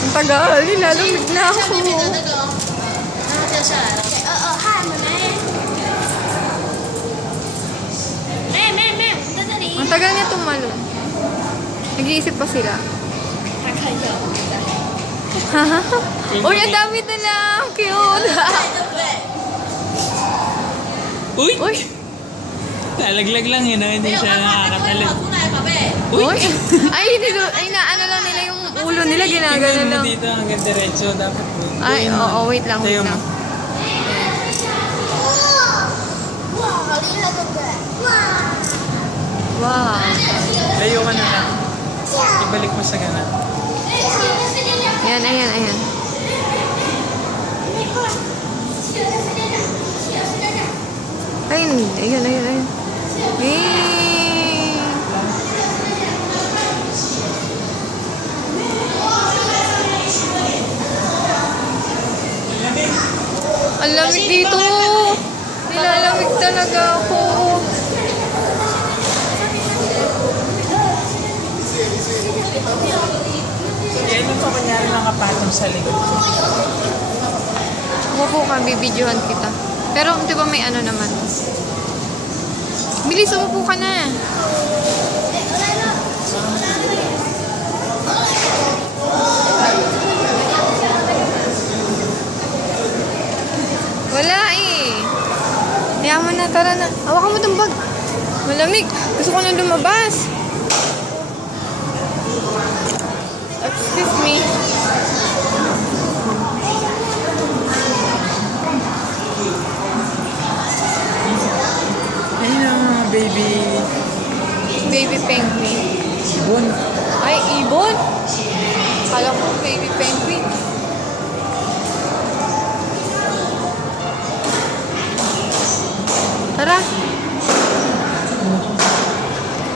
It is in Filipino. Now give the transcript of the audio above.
Ang tagal, nilalumig na ako. Ang tagal niya tumalon. Nag-iisip pa sila. Uy, ang dami na lang. Cute. Uy! Uy! Nalaglag lang yun, hindi siya nakakapalit. Uy! Ay, naano lang nila yung ulo nila, ginagano Tingnan mo lang. dito hanggang diretso, dapat. Ay, oo, wait lang, wait Tayo lang. mo. Wow. Layo ka na lang. Ibalik mo sa gana. Ayan, ayan, ayan. Ayun, ayun, ayun, ayun. Hey! Ang lamig dito! Nilalamig talaga ako. Yan yung pangyari ng kapatong sa likod. Umupo ka, bibidyohan kita. Pero di ba may ano naman? Bilis, umupo ka na. Wala eh. Kaya mo na, tara na. Hawakan mo itong bag. Malamig. Gusto ko na lumabas. Excuse me. Ayun ang mga baby. Baby penguin. Ibon. Ay, ibon. Kala ko baby penguin.